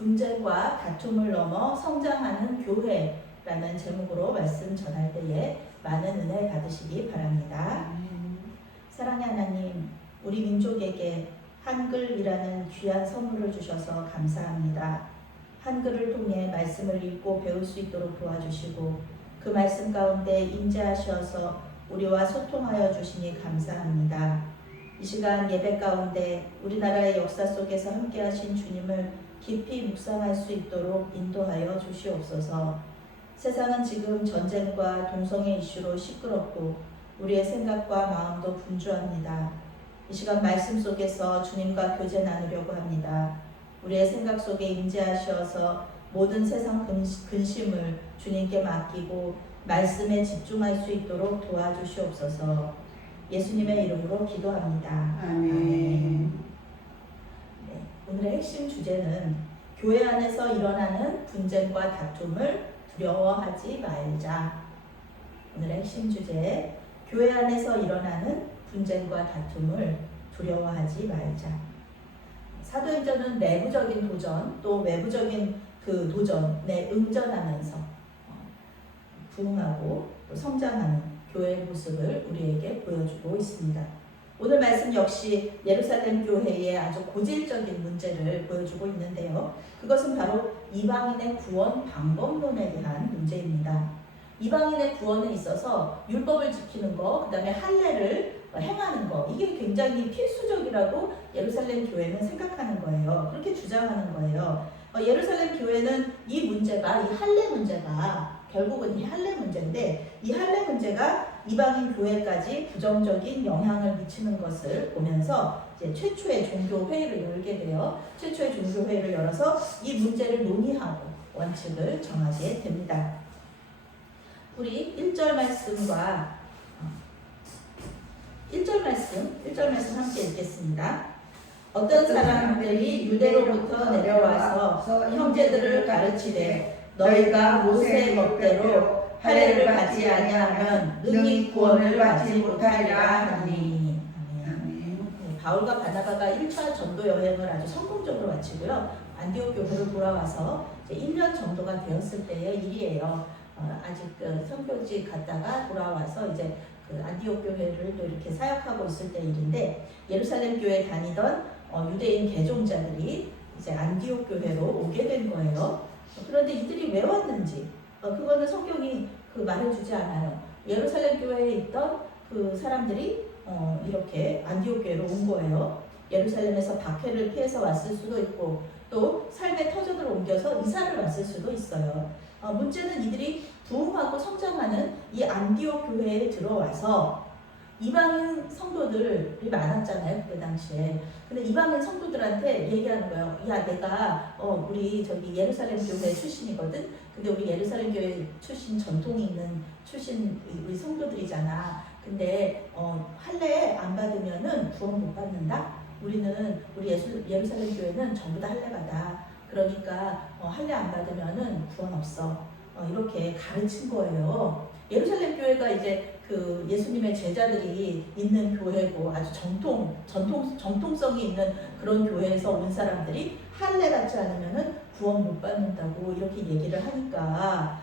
분쟁과 다툼을 넘어 성장하는 교회라는 제목으로 말씀 전할 때에 많은 은혜 받으시기 바랍니다. 사랑의 하나님, 우리 민족에게 한글이라는 귀한 선물을 주셔서 감사합니다. 한글을 통해 말씀을 읽고 배울 수 있도록 도와주시고 그 말씀 가운데 임재하셔서 우리와 소통하여 주시니 감사합니다. 이 시간 예배 가운데 우리나라의 역사 속에서 함께하신 주님을 깊이 묵상할 수 있도록 인도하여 주시옵소서. 세상은 지금 전쟁과 동성애 이슈로 시끄럽고 우리의 생각과 마음도 분주합니다. 이 시간 말씀 속에서 주님과 교제 나누려고 합니다. 우리의 생각 속에 임재하셔서 모든 세상 근심을 주님께 맡기고 말씀에 집중할 수 있도록 도와주시옵소서. 예수님의 이름으로 기도합니다. 아멘. 네, 오늘의 핵심 주제는 교회 안에서 일어나는 분쟁과 다툼을 두려워하지 말자. 오늘의 핵심 주제, 교회 안에서 일어나는 분쟁과 다툼을 두려워하지 말자. 사도행전은 내부적인 도전 또 외부적인 그 도전에 응전하면서 부흥하고 또 성장하는 교회의 모습을 우리에게 보여주고 있습니다. 오늘 말씀 역시 예루살렘 교회의 아주 고질적인 문제를 보여주고 있는데요. 그것은 바로 이방인의 구원 방법론에 대한 문제입니다. 이방인의 구원에 있어서 율법을 지키는 거, 그 다음에 할례를 행하는 거, 이게 굉장히 필수적이라고 예루살렘 교회는 생각하는 거예요. 그렇게 주장하는 거예요. 예루살렘 교회는 이 문제가, 이 할례 문제가 결국은 이 할례 문제인데, 이 할례 문제가 이방인 교회까지 부정적인 영향을 미치는 것을 보면서 이제 최초의 종교 회의를 열게 돼요. 최초의 종교 회의를 열어서 이 문제를 논의하고 원칙을 정하게 됩니다. 우리 1절 말씀과 1절 말씀 함께 읽겠습니다. 어떤 사람들이 유대로부터 내려와서 형제들을 가르치되 너희가 모세의 법대로 할례를 받지 아니하면 능히 구원을 받지 못하리라 하니. 바울과 바나바가 1차 전도 여행을 아주 성공적으로 마치고요. 안디옥 교회로 돌아와서 이제 1년 정도가 되었을 때의 일이에요. 아직 선교지 갔다가 돌아와서 이제 그 안디옥 교회를 또 이렇게 사역하고 있을 때 일인데, 예루살렘 교회에 다니던 유대인 개종자들이 이제 안디옥 교회로 오게 된 거예요. 그런데 이들이 왜 왔는지 그거는 성경이 말해주지 않아요. 예루살렘 교회에 있던 그 사람들이 이렇게 안디옥 교회로 온 거예요. 예루살렘에서 박해를 피해서 왔을 수도 있고 또 삶의 터전을 옮겨서 이사를 왔을 수도 있어요. 문제는 이들이 부흥하고 성장하는 이 안디옥 교회에 들어와서 이방인 성도들이 많았잖아요, 그때 당시에. 근데 이방인 성도들한테 얘기하는 거예요. 야, 내가 우리 저기 예루살렘 교회 출신이거든. 근데 우리 예루살렘 교회 출신 전통이 있는 출신 우리 성도들이잖아. 근데 할례 안 받으면은 구원 못 받는다. 우리 예루살렘 교회는 전부 다 할례 받아. 그러니까 할례 안 받으면은 구원 없어. 이렇게 가르친 거예요. 예루살렘 교회가 이제 그 예수님의 제자들이 있는 교회고 아주 정통성이 있는 그런 교회에서 온 사람들이 할례 받지 않으면은 구원 못 받는다고 이렇게 얘기를 하니까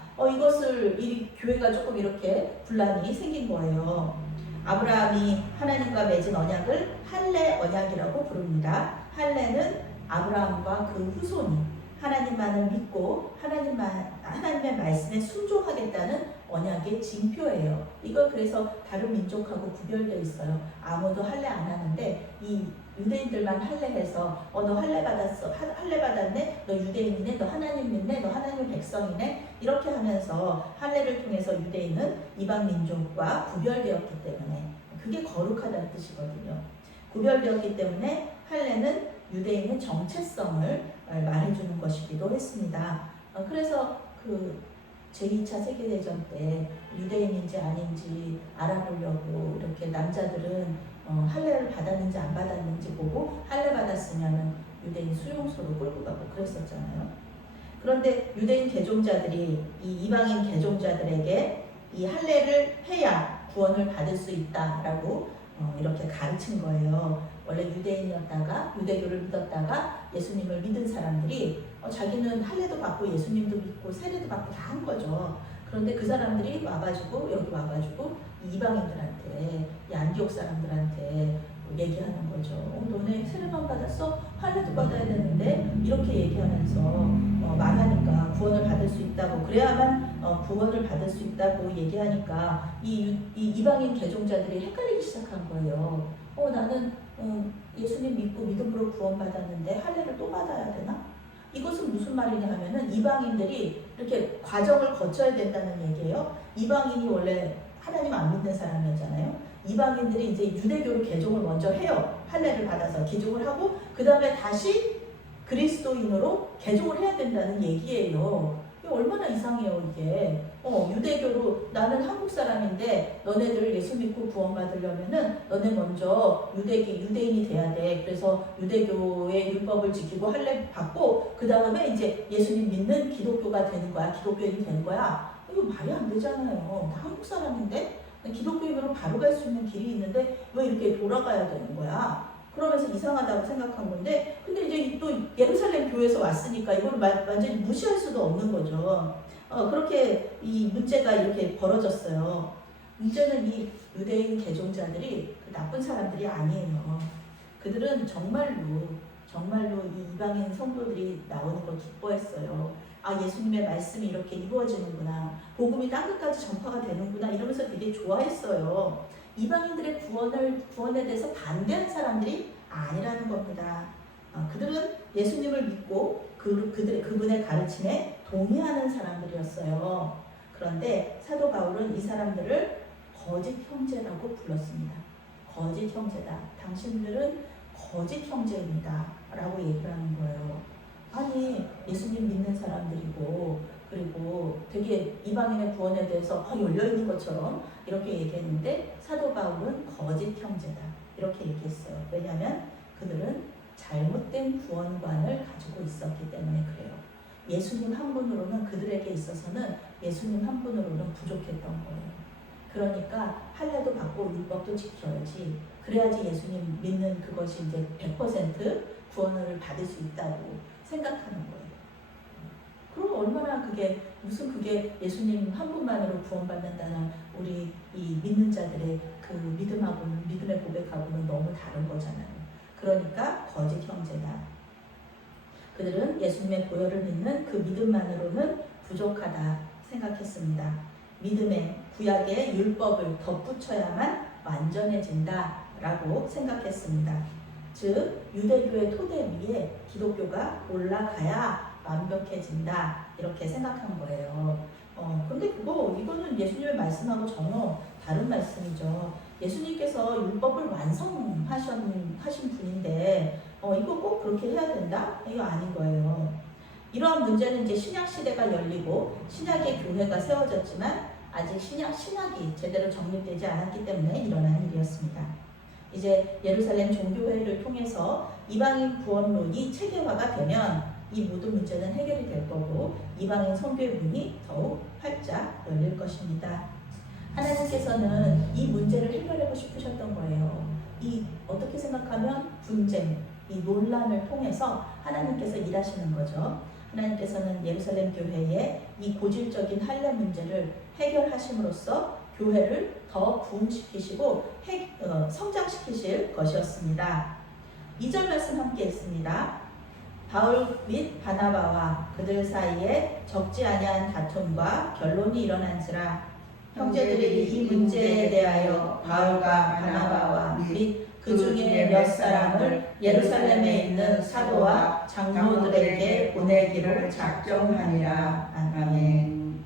이 교회가 조금 이렇게 분란이 생긴 거예요. 아브라함이 하나님과 맺은 언약을 할례 언약이라고 부릅니다. 할례는 아브라함과 그 후손이 하나님만을 믿고 하나님의 말씀에 순종하겠다는 언약의 징표예요. 이걸 그래서 다른 민족하고 구별되어 있어요. 아무도 할례 안 하는데 이 유대인들만 할례해서 너 할례 받았어, 할례 받았네, 너 유대인이네, 너 하나님 믿네, 너 하나님의 백성이네, 이렇게 하면서 할례를 통해서 유대인은 이방 민족과 구별되었기 때문에, 그게 거룩하다는 뜻이거든요. 구별되었기 때문에 할례는 유대인의 정체성을 말해주는 것이기도 했습니다. 그래서 그 제2차 세계대전 때 유대인인지 아닌지 알아보려고 이렇게 남자들은 할례를 받았는지 안 받았는지 보고 할례 받았으면 유대인 수용소로 끌고 가고 그랬었잖아요. 그런데 유대인 개종자들이 이 이방인 개종자들에게 이 할례를 해야 구원을 받을 수 있다라고 이렇게 가르친 거예요. 원래 유대인이었다가 유대교를 믿었다가 예수님을 믿은 사람들이 자기는 할례도 받고 예수님도 믿고 세례도 받고 다 한 거죠. 그런데 그 사람들이 와가지고 여기 와가지고 이방인들한테, 이 안디옥 사람들한테 얘기하는 거죠. 너네 세례만 받았어? 할례도 받아야 되는데 이렇게 얘기하면서 말하니까 구원을 받을 수 있다고, 그래야만 구원을 받을 수 있다고 얘기하니까 이 이방인 개종자들이 헷갈리기 시작한 거예요. 나는 예수님 믿고 믿음으로 구원받았는데 할례를 또 받아야 되나? 이것은 무슨 말이냐 하면은 이방인들이 이렇게 과정을 거쳐야 된다는 얘기예요. 이방인이 원래 하나님 안 믿는 사람이었잖아요. 이방인들이 이제 유대교로 개종을 먼저 해요. 할례를 받아서 기종을 하고 그 다음에 다시 그리스도인으로 개종을 해야 된다는 얘기예요. 이게 얼마나 이상해요 이게. 유대교로, 나는 한국 사람인데 너네들 예수 믿고 구원받으려면은 너네 먼저 유대인이 돼야 돼. 그래서 유대교의 율법을 지키고 할례 받고 그 다음에 이제 예수님 믿는 기독교가 되는 거야. 기독교인이 되는 거야. 이거 말이 안 되잖아요. 나 한국 사람인데 기독교인으로 바로 갈 수 있는 길이 있는데 왜 이렇게 돌아가야 되는 거야? 그러면서 이상하다고 생각한 건데, 근데 이제 또 예루살렘 교회에서 왔으니까 이걸 완전히 무시할 수도 없는 거죠. 그렇게 이 문제가 이렇게 벌어졌어요. 문제는 이 유대인 개종자들이 나쁜 사람들이 아니에요. 그들은 정말로 이 이방인 성도들이 나오는 걸 기뻐했어요. 예수님의 말씀이 이렇게 이루어지는구나, 복음이 땅끝까지 전파가 되는구나, 이러면서 되게 좋아했어요. 이방인들의 구원에 대해서 반대하는 사람들이 아니라는 겁니다. 그들은 예수님을 믿고 그분의 가르침에 동의하는 사람들이었어요. 그런데 사도 바울은 이 사람들을 거짓 형제라고 불렀습니다. 거짓 형제다. 당신들은 거짓 형제입니다. 라고 얘기를 하는 거예요. 아니, 예수님 믿는 사람들이고 그리고 되게 이방인의 구원에 대해서 열려있는 것처럼 이렇게 얘기했는데 사도 바울은 거짓 형제다 이렇게 얘기했어요. 왜냐하면 그들은 잘못된 구원관을 가지고 있었기 때문에 그래요. 예수님 한 분으로는, 그들에게 있어서는 예수님 한 분으로는 부족했던 거예요. 그러니까 할례도 받고 율법도 지켜야지, 그래야지 예수님 믿는 그것이 이제 100% 구원을 받을 수 있다고 생각하는 거예요. 그럼 얼마나 그게 예수님 한 분만으로 구원받는다는 우리 이 믿는 자들의 그 믿음의 고백하고는 너무 다른 거잖아요. 그러니까 거짓 형제다. 그들은 예수님의 보혈을 믿는 그 믿음만으로는 부족하다 생각했습니다. 믿음에 구약의 율법을 덧붙여야만 완전해진다 라고 생각했습니다. 즉 유대교의 토대 위에 기독교가 올라가야 완벽해진다 이렇게 생각한 거예요. 근데 이거는 예수님의 말씀하고 전혀 다른 말씀이죠. 예수님께서 율법을 완성하신 분인데 이거 꼭 그렇게 해야 된다? 이거 아닌 거예요. 이러한 문제는 이제 신약 시대가 열리고 신약의 교회가 세워졌지만 아직 신약이 제대로 정립되지 않았기 때문에 일어난 일이었습니다. 이제 예루살렘 종교회의를 통해서 이방인 구원론이 체계화가 되면 이 모든 문제는 해결이 될 거고 이방인 선교의 문이 더욱 활짝 열릴 것입니다. 하나님께서는 이 문제를 해결하고 싶으셨던 거예요. 어떻게 생각하면 분쟁, 이 논란을 통해서 하나님께서 일하시는 거죠. 하나님께서는 예루살렘 교회의 이 고질적인 할례 문제를 해결하심으로써 교회를 더 부흥시키시고 성장시키실 것이었습니다. 2절 말씀 함께 읽습니다. 바울 및 바나바와 그들 사이에 적지 아니한 다툼과 결론이 일어난지라. 형제들이 이 문제에 대하여 바울과 바나바와 및 그 중에 몇 사람을 예루살렘에 있는 사도와 장로들에게 보내기로 작정하니라. 아멘.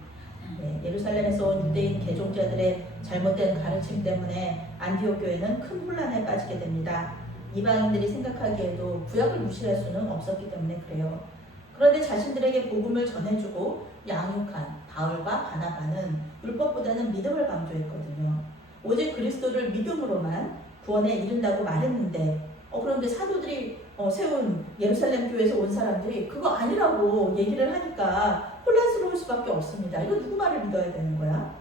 예루살렘에서 온 유대인 개종자들의 잘못된 가르침 때문에 안디옥 교회는 큰 혼란에 빠지게 됩니다. 이방인들이 생각하기에도 구약을 무시할 수는 없었기 때문에 그래요. 그런데 자신들에게 복음을 전해주고 양육한 바울과 바나바는 율법보다는 믿음을 강조했거든요. 오직 그리스도를 믿음으로만 구원에 이른다고 말했는데 그런데 사도들이 세운 예루살렘 교회에서 온 사람들이 그거 아니라고 얘기를 하니까 혼란스러울 수밖에 없습니다. 이거 누구 말을 믿어야 되는 거야?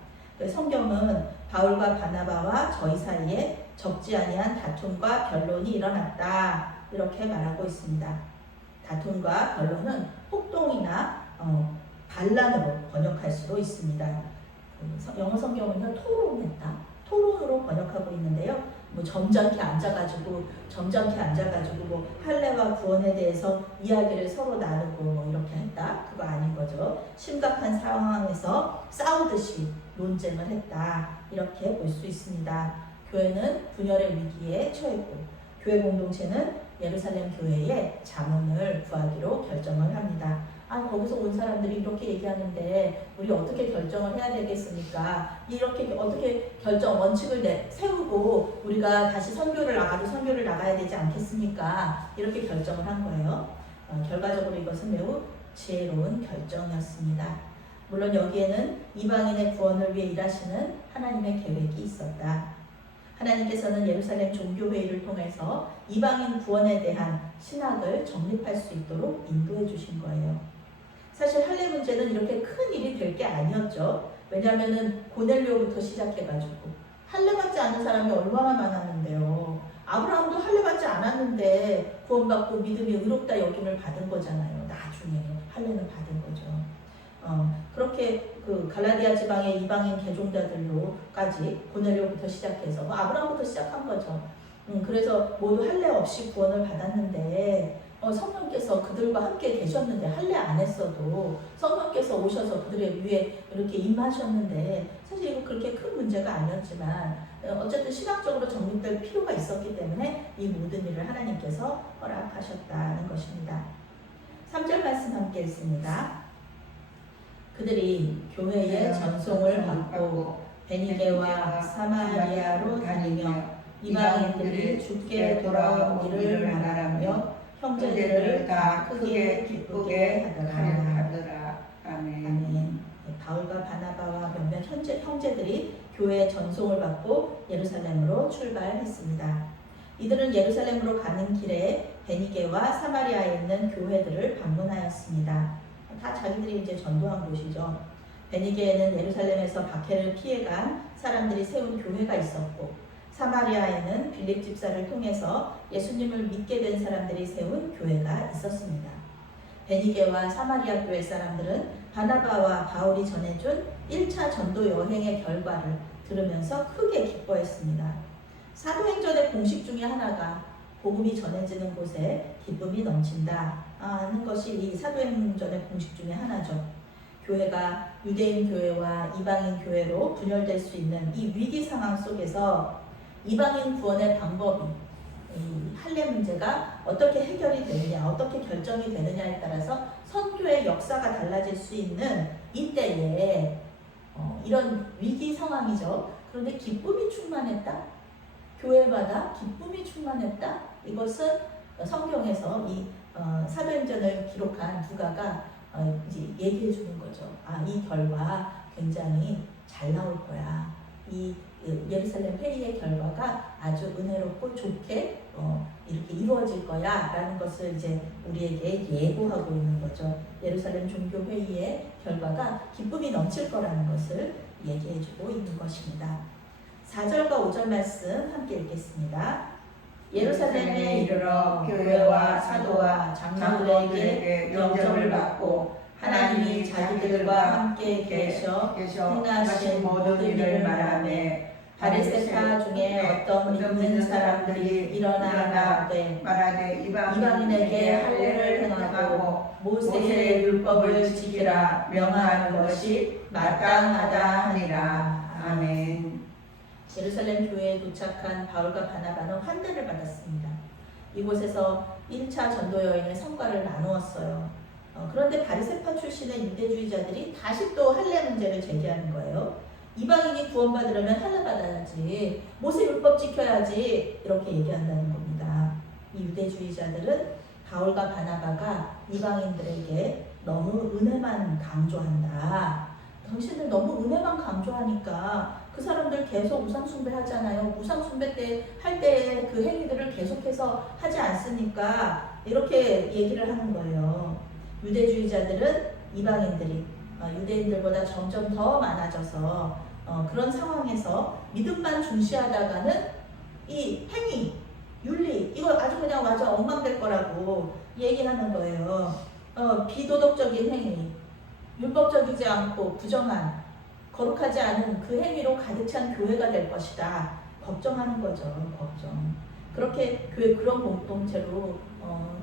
성경은 바울과 바나바와 저희 사이에 적지 아니한 다툼과 변론이 일어났다 이렇게 말하고 있습니다. 다툼과 변론은 폭동이나 반란으로 번역할 수도 있습니다. 영어 성경은요, 토론했다, 토론으로 번역하고 있는데요. 뭐 점잖게 앉아가지고 뭐 할례와 구원에 대해서 이야기를 서로 나누고 뭐 이렇게 했다, 그거 아닌 거죠. 심각한 상황에서 싸우듯이 논쟁을 했다, 이렇게 볼 수 있습니다. 교회는 분열의 위기에 처했고 교회 공동체는 예루살렘 교회에 자문을 구하기로 결정을 합니다. 거기서 온 사람들이 이렇게 얘기하는데 우리 어떻게 결정을 해야 되겠습니까? 이렇게 어떻게 원칙을 세우고 우리가 다시 선교를 나가야 되지 않겠습니까? 이렇게 결정을 한 거예요. 결과적으로 이것은 매우 지혜로운 결정이었습니다. 물론 여기에는 이방인의 구원을 위해 일하시는 하나님의 계획이 있었다. 하나님께서는 예루살렘 종교회의를 통해서 이방인 구원에 대한 신학을 정립할 수 있도록 인도해 주신 거예요. 사실 할례 문제는 이렇게 큰 일이 될 게 아니었죠. 왜냐하면 고넬료부터 시작해가지고 할례 받지 않은 사람이 얼마나 많았는데요. 아브라함도 할례 받지 않았는데 구원받고 믿음이 의롭다 여김을 받은 거잖아요. 나중에 할례는 받은 거죠. 그렇게 그 갈라디아 지방의 이방인 개종자들로까지 고넬료부터 시작해서 아브라함부터 시작한 거죠. 그래서 모두 할례 없이 구원을 받았는데 성령께서 그들과 함께 계셨는데 할례 안 했어도 성령께서 오셔서 그들의 위에 이렇게 임하셨는데 사실 이거 그렇게 큰 문제가 아니었지만 어쨌든 신학적으로 정립될 필요가 있었기 때문에 이 모든 일을 하나님께서 허락하셨다는 것입니다. 3절 말씀 함께 읽습니다. 그들이 교회의 전송을 받고 베니게와 사마리아로 다니며 이방인들이 주께 돌아오기를 바라며 형제들을 다 크게 기쁘게 하더라. 아멘. 바울과 바나바와 몇몇 형제들이 교회의 전송을 받고 예루살렘으로 출발했습니다. 이들은 예루살렘으로 가는 길에 베니게와 사마리아에 있는 교회들을 방문하였습니다. 다 자기들이 이제 전도한 곳이죠. 베니게에는 예루살렘에서 박해를 피해간 사람들이 세운 교회가 있었고 사마리아에는 빌립 집사를 통해서 예수님을 믿게 된 사람들이 세운 교회가 있었습니다. 베니게와 사마리아 교회 사람들은 바나바와 바울이 전해준 1차 전도 여행의 결과를 들으면서 크게 기뻐했습니다. 사도행전의 공식 중에 하나가 복음이 전해지는 곳에 기쁨이 넘친다 하는 것이 이 사도행전의 공식 중에 하나죠. 교회가 유대인 교회와 이방인 교회로 분열될 수 있는 이 위기 상황 속에서 이방인 구원의 방법이 이 할례 문제가 어떻게 해결이 되느냐, 어떻게 결정이 되느냐에 따라서 선교의 역사가 달라질 수 있는 이때에 이런 위기 상황이죠. 그런데 기쁨이 충만했다. 교회마다 기쁨이 충만했다. 이것은 성경에서 이 사도행전을 기록한 누가가 이제 얘기해 주는 거죠. 이 결과 굉장히 잘 나올 거야. 이 예루살렘 회의의 결과가 아주 은혜롭고 좋게 이렇게 이루어질 거야 라는 것을 이제 우리에게 예고하고 있는 거죠. 예루살렘 종교 회의의 결과가 기쁨이 넘칠 거라는 것을 얘기해 주고 있는 것입니다. 4절과 5절 말씀 함께 읽겠습니다. 예루살렘에 이르러 교회와 사도와 장로들에게 영접을 받고 하나님이 자기들과 함께 계셔 행하신 모든 일을 말하며 바리새파 중에 어떤 믿는 사람들이 일어나 말하되 이방인에게 할례를 행하고 모세의 율법을 지키라 명하는 것이 마땅하다 하니라. 아멘. 예루살렘 교회에 도착한 바울과 바나바는 환대를 받았습니다. 이곳에서 1차 전도 여행의 성과를 나누었어요. 그런데 바리새파 출신의 유대주의자들이 다시 또 할례 문제를 제기하는 거예요. 이방인이 구원받으려면 할례 받아야지, 모세 율법 지켜야지, 이렇게 얘기한다는 겁니다. 이 유대주의자들은 바울과 바나바가 이방인들에게 너무 은혜만 강조한다. 당신들 너무 은혜만 강조하니까 그 사람들 계속 우상숭배 하잖아요. 우상숭배 때 할 때 그 행위들을 계속해서 하지 않습니까? 이렇게 얘기를 하는 거예요. 유대주의자들은 이방인들이 유대인들보다 점점 더 많아져서 그런 상황에서 믿음만 중시하다가는 이 행위, 윤리 이거 아주 그냥 완전 엉망될 거라고 얘기하는 거예요. 비도덕적인 행위, 율법적이지 않고 부정한, 거룩하지 않은 그 행위로 가득 찬 교회가 될 것이다. 걱정하는 거죠. 걱정. 그렇게 교회 그런 공동체로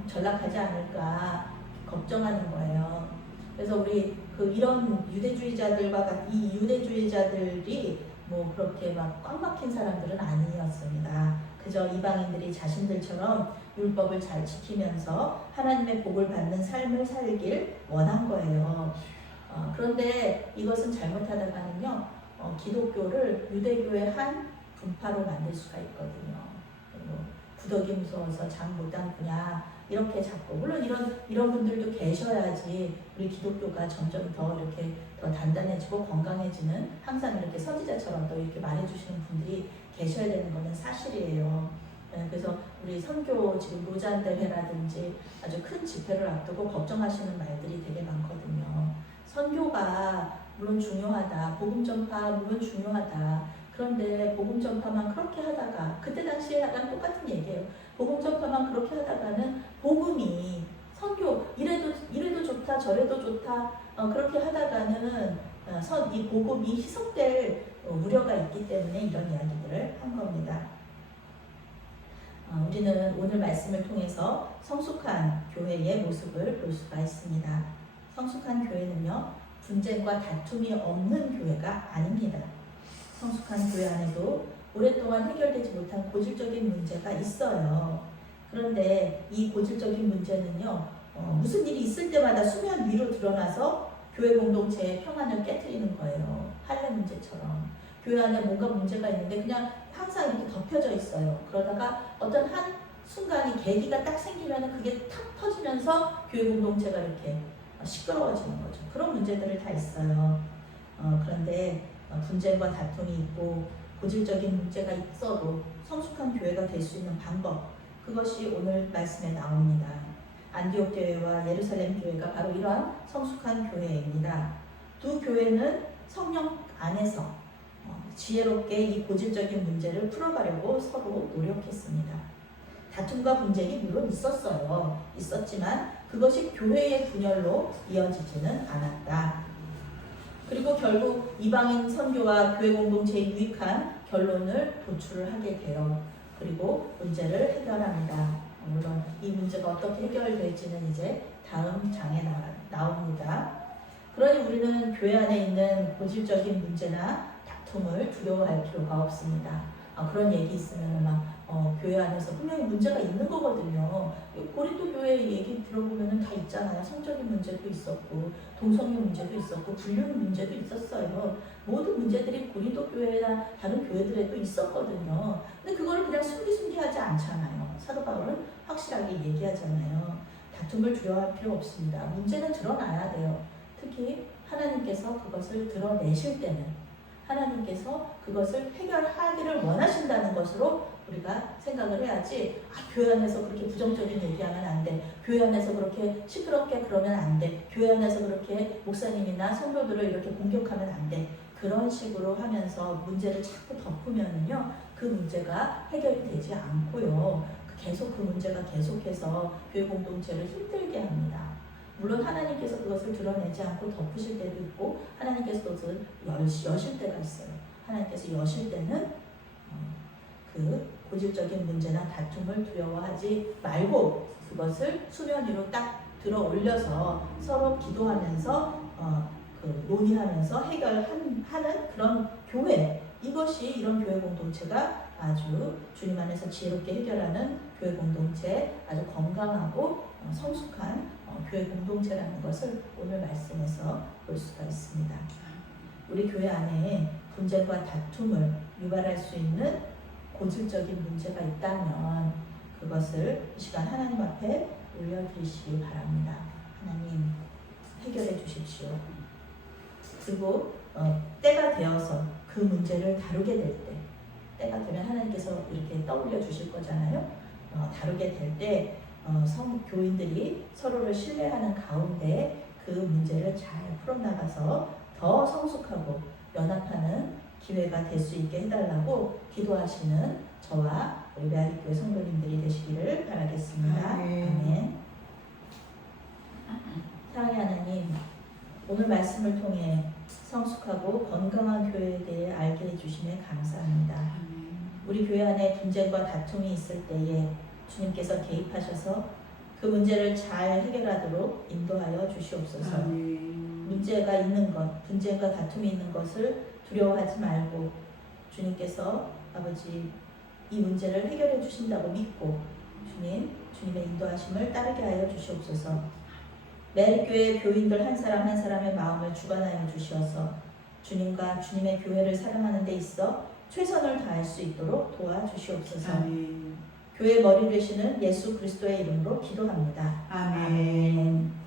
전락하지 않을까 걱정하는 거예요. 그래서 우리 이런 유대주의자들과 이 유대주의자들이 뭐 그렇게 막 꽉 막힌 사람들은 아니었습니다. 그저 이방인들이 자신들처럼 율법을 잘 지키면서 하나님의 복을 받는 삶을 살길 원한 거예요. 그런데 이것은 잘못하다가는요, 기독교를 유대교의 한 분파로 만들 수가 있거든요. 구더기 무서워서 장 못 담그냐 이렇게 자꾸, 물론 이런 분들도 계셔야지 우리 기독교가 점점 더 이렇게 더 단단해지고 건강해지는, 항상 이렇게 선지자처럼 또 이렇게 말해주시는 분들이 계셔야 되는 것은 사실이에요. 그래서 우리 선교 지금 노자한 대회라든지 아주 큰 집회를 앞두고 걱정하시는 말들이 되게 많거든요. 선교가 물론 중요하다, 복음 전파 물론 중요하다. 그런데 복음 전파만 그렇게 하다가, 그때 당시에랑 똑같은 얘기예요. 복음 전파만 그렇게 하다가는 복음이, 선교 이래도 좋다 저래도 좋다 그렇게 하다가는 이 복음이 희석될 우려가 있기 때문에 이런 이야기들을 한 겁니다. 우리는 오늘 말씀을 통해서 성숙한 교회의 모습을 볼 수가 있습니다. 성숙한 교회는요, 분쟁과 다툼이 없는 교회가 아닙니다. 성숙한 교회 안에도 오랫동안 해결되지 못한 고질적인 문제가 있어요. 그런데 이 고질적인 문제는요, 무슨 일이 있을 때마다 수면 위로 드러나서 교회 공동체의 평안을 깨트리는 거예요. 할례 문제처럼. 교회 안에 뭔가 문제가 있는데 그냥 항상 이렇게 덮여져 있어요. 그러다가 어떤 한 순간이, 계기가 딱 생기면 그게 탁 터지면서 교회 공동체가 이렇게 시끄러워지는 거죠. 그런 문제들을 다 있어요. 그런데 분쟁과 다툼이 있고 고질적인 문제가 있어도 성숙한 교회가 될 수 있는 방법, 그것이 오늘 말씀에 나옵니다. 안디옥 교회와 예루살렘 교회가 바로 이러한 성숙한 교회입니다. 두 교회는 성령 안에서 지혜롭게 이 고질적인 문제를 풀어가려고 서로 노력했습니다. 다툼과 분쟁이 물론 있었어요. 있었지만 그것이 교회의 분열로 이어지지는 않았다. 그리고 결국 이방인 선교와 교회 공동체에 유익한 결론을 도출을 하게 돼요. 그리고 문제를 해결합니다. 물론 이 문제가 어떻게 해결될지는 이제 다음 장에 나옵니다. 그러니 우리는 교회 안에 있는 고질적인 문제나 다툼을 두려워할 필요가 없습니다. 그런 얘기 있으면 막 교회 안에서 분명히 문제가 있는 거거든요. 고린도 교회 얘기 들어보면 다 있잖아요. 성적인 문제도 있었고 동성애 문제도 있었고 불륜 문제도 있었어요. 모든 문제들이 고린도 교회나 다른 교회들에도 있었거든요. 근데 그거를 그냥 숨기하지 않잖아요. 사도 바울은 확실하게 얘기하잖아요. 다툼을 두려워할 필요 없습니다. 문제는 드러나야 돼요. 특히 하나님께서 그것을 드러내실 때는, 하나님께서 그것을 해결하기를 원하신다는 것으로 우리가 생각을 해야지, 교회 안에서 그렇게 부정적인 얘기하면 안 돼, 교회 안에서 그렇게 시끄럽게 그러면 안 돼, 교회 안에서 그렇게 목사님이나 성도들을 이렇게 공격하면 안 돼, 그런 식으로 하면서 문제를 자꾸 덮으면은요, 그 문제가 해결이 되지 않고요, 계속 그 문제가 계속해서 교회 공동체를 힘들게 합니다. 물론 하나님께서 그것을 드러내지 않고 덮으실 때도 있고, 하나님께서 그것을 여실 때가 있어요. 하나님께서 여실 때는 그 고질적인 문제나 다툼을 두려워하지 말고 그것을 수면 위로 딱 들어 올려서 서로 기도하면서 논의하면서 해결하는 그런 교회, 이것이 이런 교회 공동체가 아주 주님 안에서 지혜롭게 해결하는 교회 공동체, 아주 건강하고 성숙한 교회 공동체라는 것을 오늘 말씀에서 볼 수가 있습니다. 우리 교회 안에 분쟁과 다툼을 유발할 수 있는 고질적인 문제가 있다면 그것을 이 시간 하나님 앞에 올려드리시기 바랍니다. 하나님, 해결해 주십시오. 그리고 때가 되어서 그 문제를 다루게 될 때, 때가 되면 하나님께서 이렇게 떠올려 주실 거잖아요. 다루게 될 때 교인들이 서로를 신뢰하는 가운데 그 문제를 잘 풀어나가서 더 성숙하고 연합하는 기회가 될 수 있게 해달라고 기도하시는 저와 우리 메아리교회 성도님들이 되시기를 바라겠습니다. 아멘. 사랑의 하나님, 오늘 말씀을 통해 성숙하고 건강한 교회에 대해 알게 해주심에 감사합니다. 우리 교회 안에 분쟁과 다툼이 있을 때에 주님께서 개입하셔서 그 문제를 잘 해결하도록 인도하여 주시옵소서. 문제가 있는 것, 분쟁과 다툼이 있는 것을 두려워하지 말고 주님께서 아버지 이 문제를 해결해 주신다고 믿고 주님의 인도하심을 따르게 하여 주시옵소서. 매일교회 교인들 한 사람 한 사람의 마음을 주관하여 주시어서 주님과 주님의 교회를 사랑하는 데 있어 최선을 다할 수 있도록 도와주시옵소서. 교회 머리 되시는 예수 그리스도의 이름으로 기도합니다. 아멘.